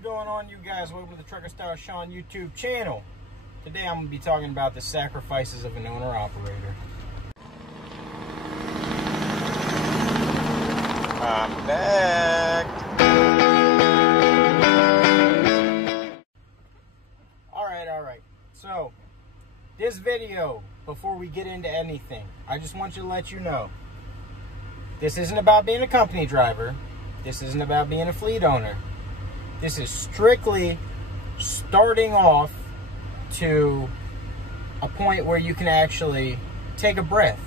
What's going on, you guys? Welcome to the Trucker Style Shawn YouTube channel. Today I'm going to be talking about the sacrifices of an owner-operator. I'm back. Alright. So, this video, before we get into anything, I just want you to let you know, this isn't about being a company driver. This isn't about being a fleet owner. This is strictly starting off to a point where you can actually take a breath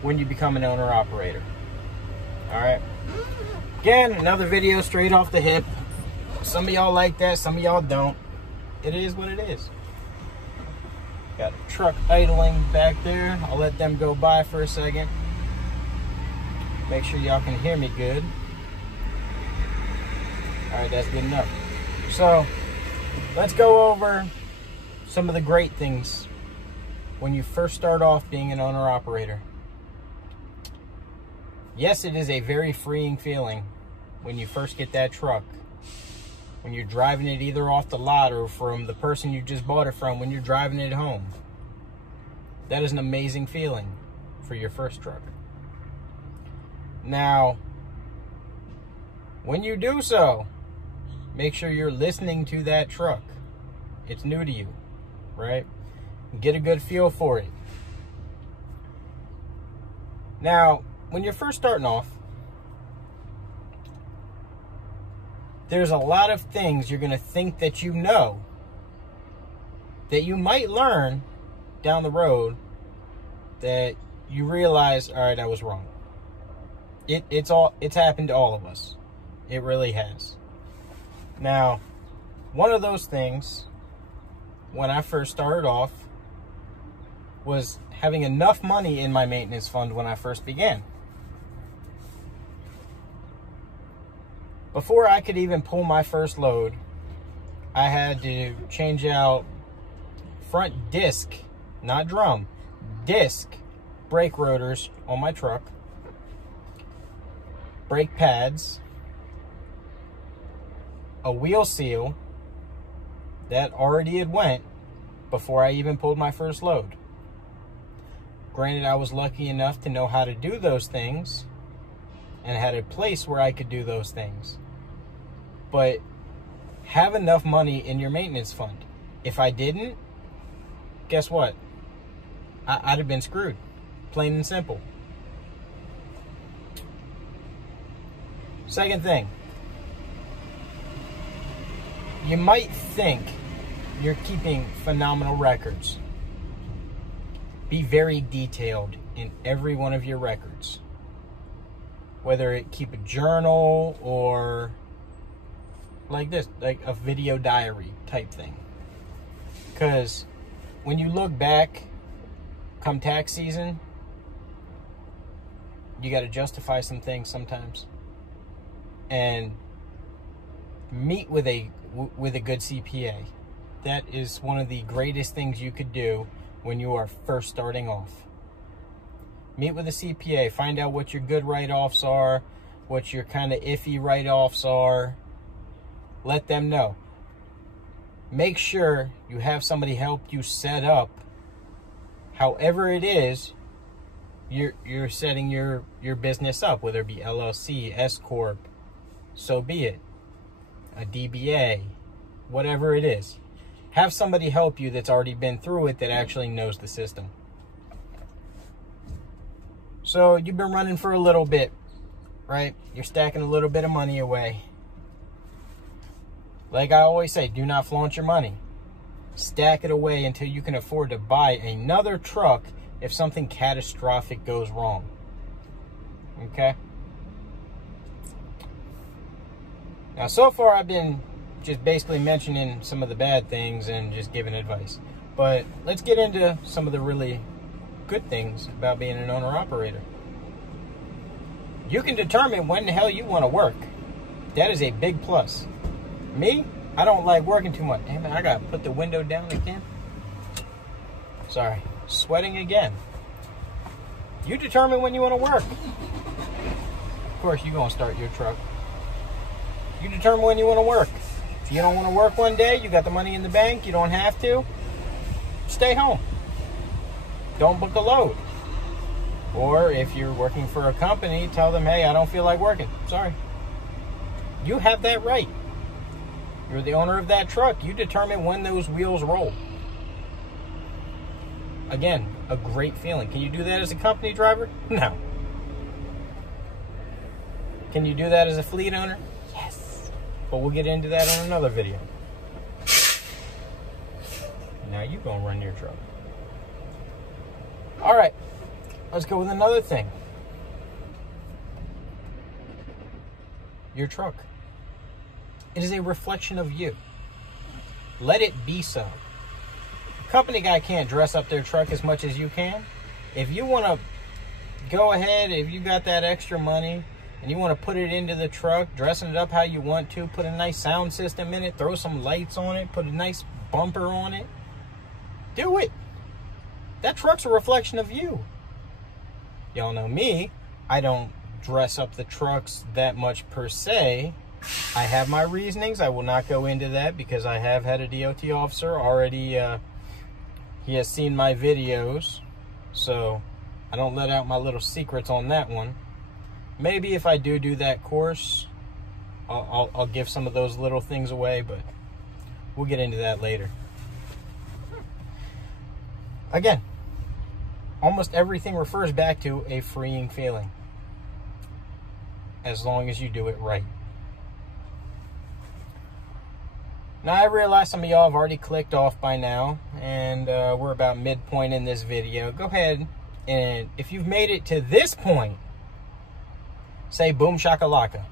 when you become an owner-operator. Alright? Again, another video straight off the hip. Some of y'all like that, some of y'all don't. It is what it is. Got a truck idling back there. I'll let them go by for a second. Make sure y'all can hear me good. Alright, that's good enough. So, let's go over some of the great things when you first start off being an owner-operator. Yes, it is a very freeing feeling when you first get that truck. When you're driving it either off the lot or from the person you just bought it from when you're driving it home. That is an amazing feeling for your first truck. Now, when you do so, make sure you're listening to that truck. It's new to you, right? Get a good feel for it. Now, when you're first starting off, there's a lot of things you're going to think that you know that you might learn down the road that you realize, all right, I was wrong. It's happened to all of us. It really has. Now, one of those things when I first started off was having enough money in my maintenance fund when I first began. Before I could even pull my first load, I had to change out front disc, not drum, disc brake rotors on my truck, brake pads, a wheel seal that already had went before I even pulled my first load. Granted, I was lucky enough to know how to do those things and had a place where I could do those things. But have enough money in your maintenance fund. If I didn't, guess what? I'd have been screwed. Plain and simple. Second thing. You might think you're keeping phenomenal records. Be very detailed in every one of your records. Whether it keep a journal or like this, like a video diary type thing. Because when you look back come tax season, you got to justify some things sometimes. And meet with a good CPA. That is one of the greatest things you could do when you are first starting off. Meet with a CPA. Find out what your good write-offs are, what your kind of iffy write-offs are. Let them know. Make sure you have somebody help you set up however it is you're setting your business up, whether it be LLC, S Corp, so be it. A DBA, whatever it is. Have somebody help you that's already been through it, that actually knows the system. So you've been running for a little bit, right? You're stacking a little bit of money away. Like I always say, do not flaunt your money. Stack it away until you can afford to buy another truck if something catastrophic goes wrong. Okay? Now, so far, I've been just basically mentioning some of the bad things and just giving advice. But let's get into some of the really good things about being an owner-operator. You can determine when the hell you want to work. That is a big plus. Me, I don't like working too much. Damn it, I got to put the window down again. Sorry, sweating again. You determine when you want to work. Of course, you're going to start your truck. You determine when you want to work. If you don't want to work one day, you got the money in the bank, you don't have to, stay home. Don't book a load. Or if you're working for a company, tell them, hey, I don't feel like working. Sorry. You have that right. You're the owner of that truck. You determine when those wheels roll. Again, a great feeling. Can you do that as a company driver? No. Can you do that as a fleet owner? Yes. But we'll get into that on another video. Now you gonna run your truck. All right, let's go with another thing. Your truck. It is a reflection of you. Let it be so. Company guy can't dress up their truck as much as you can. If you want to go ahead, if you got that extra money and you want to put it into the truck, dressing it up how you want to, put a nice sound system in it, throw some lights on it, put a nice bumper on it, do it. That truck's a reflection of you. Y'all know me. I don't dress up the trucks that much per se. I have my reasonings. I will not go into that because I have had a DOT officer already. He has seen my videos, so I don't let out my little secrets on that one. Maybe if I do that course, I'll give some of those little things away, but we'll get into that later. Again, almost everything refers back to a freeing feeling, as long as you do it right. Now, I realize some of y'all have already clicked off by now, and we're about midpoint in this video. Go ahead, and if you've made it to this point, say boom shakalaka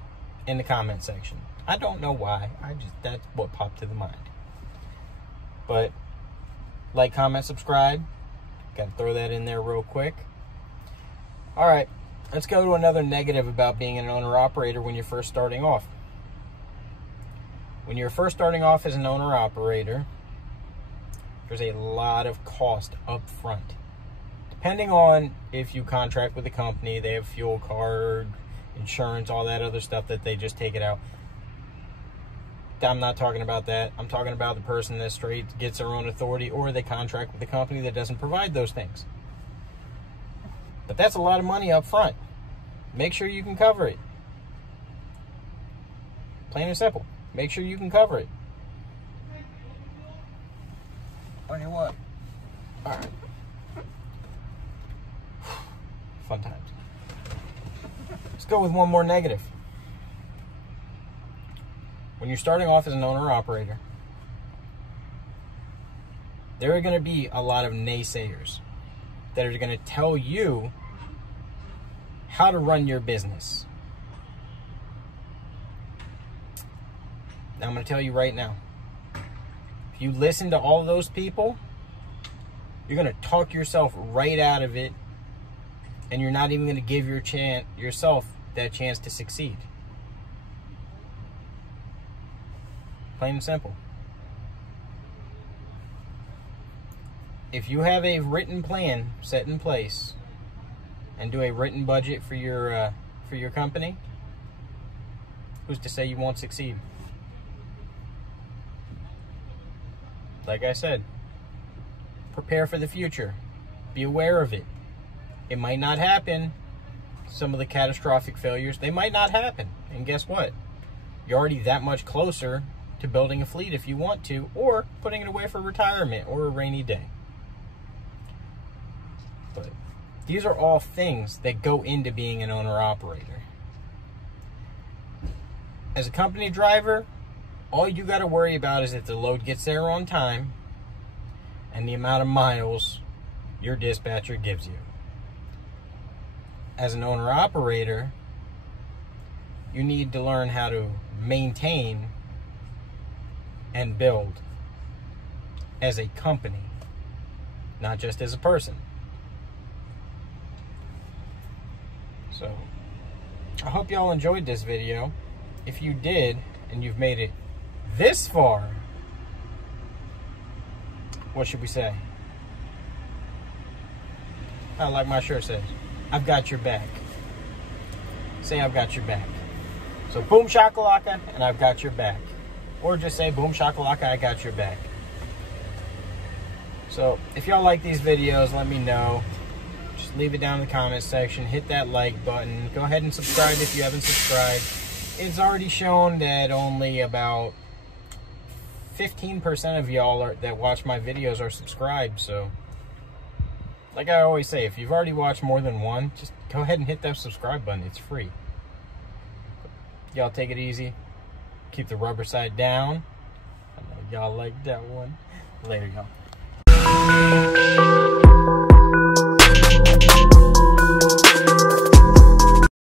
in the comment section. I don't know why. That's what popped to the mind. But like, comment, subscribe. Got to throw that in there real quick. All right, let's go to another negative about being an owner-operator when you're first starting off. When you're first starting off as an owner-operator, there's a lot of cost up front. Depending on if you contract with a company, they have fuel card, insurance, all that other stuff that they just take it out. I'm not talking about that. I'm talking about the person that straight gets their own authority, or they contract with a company that doesn't provide those things. But that's a lot of money up front. Make sure you can cover it. Plain and simple. Make sure you can cover it. On your what? All right. Fun times. Let's go with one more negative. When you're starting off as an owner-operator, there are going to be a lot of naysayers that are going to tell you how to run your business. Now, I'm going to tell you right now, if you listen to all of those people, you're going to talk yourself right out of it, and you're not even going to give yourself that chance to succeed. Plain and simple. If you have a written plan set in place and do a written budget for your company, who's to say you won't succeed? Like I said, prepare for the future. Be aware of it. It might not happen. Some of the catastrophic failures, they might not happen. And guess what? You're already that much closer to building a fleet if you want to, or putting it away for retirement or a rainy day. But these are all things that go into being an owner-operator. As a company driver, all you got to worry about is if the load gets there on time and the amount of miles your dispatcher gives you. As an owner-operator, you need to learn how to maintain and build as a company, not just as a person. So, I hope y'all enjoyed this video. If you did, and you've made it this far, what should we say? Like my shirt says, I've got your back. Say I've got your back. So boom shakalaka, and I've got your back. or just say, boom shakalaka, I got your back. So if y'all like these videos, let me know. Just leave it down in the comment section. Hit that like button. Go ahead and subscribe if you haven't subscribed. It's already shown that only about 15% of y'all that watch my videos are subscribed. So like I always say, if you've already watched more than one, just go ahead and hit that subscribe button. It's free. Y'all take it easy. Keep the rubber side down. I know y'all like that one. Later, y'all.